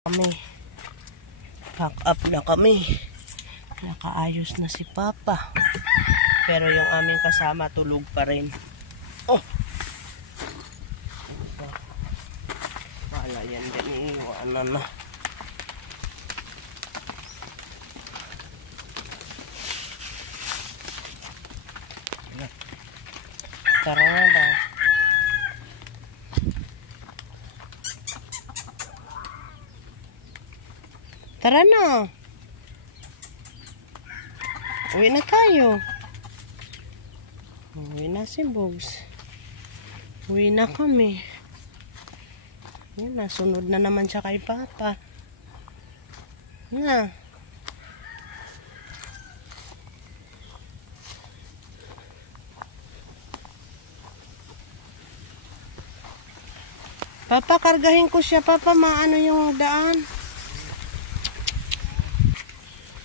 Kami. Pack up na kami. Nakaayos na si Papa. Pero yung aming kasama tulog pa rin. Oh! Wala yan din, iiwanan na. Tara nga daw. Tara na. Uwi na tayo. Uwi na si Bugs. Uwi na kami. Yan, nasunod na naman siya kay Papa. Na. Papa, kargahin ko siya. Papa, maano yung daan?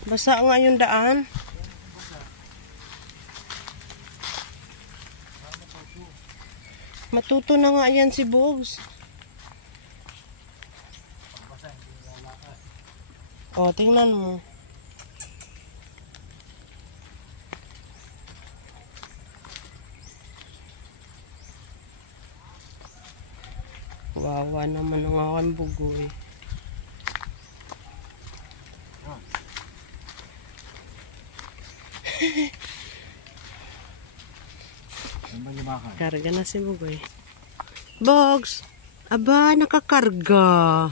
Basa nga yung daan. Matuto na nga yan si Bugs. O, tingnan mo. Wawa naman ang awan bugoy. Karga na si Bugoy. Bugs! Aba, nakakarga.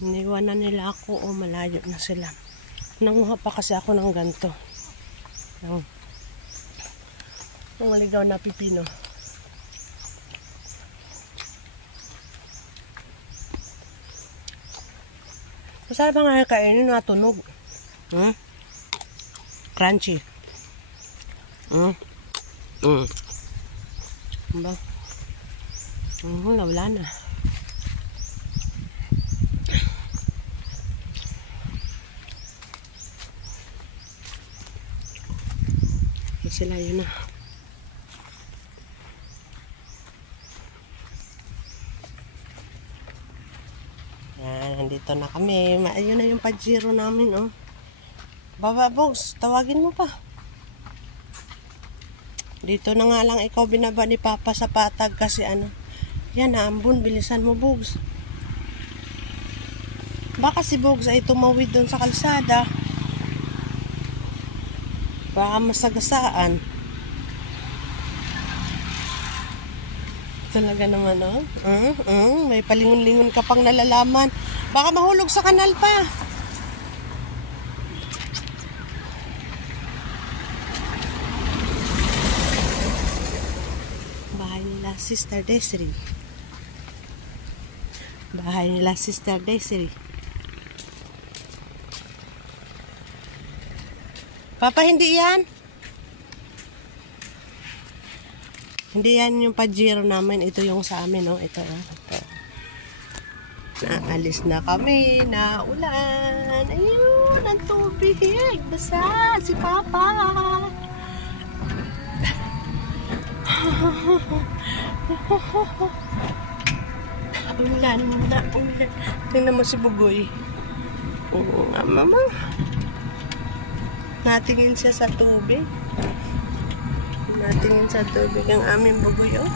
Iniwan na nila ako. O, malayo na sila. Nanguha pa kasi ako ng ganito. Ang ligaw na pipino. Masarap ba nga kainin na tunog? Crunchy. Ba? Wala na. Sila yun na. Nandito na kami. Ayun na yung Pajero namin, oh. Baba, Bugs, tawagin mo pa. Dito na nga lang ikaw binaba ni Papa sa patag kasi ano. Yan, naambun. Bilisan mo, Bugs. Baka si Bugs ay tumawid doon sa kalsada. Baka masagasaan. Talaga naman, oh. May palingon-lingon ka pang nalalaman. Baka mahulog sa kanal pa. Bahay nila Sister Desiree. Bahay nila Sister Desiree. Papa, hindi yan. Hindi yan yung Pajero namin. Ito yung sa amin, oh. Ito, oh. Ito. Naalis na kami. Naulan. Ayun, ang tubig. Basa si Papa. Ulan na, ulan. Tingnan mo si Bugoy. Oo nga, mama. Natingin siya sa tubig. Natingin sa tubig ang aming Bugoy, oh.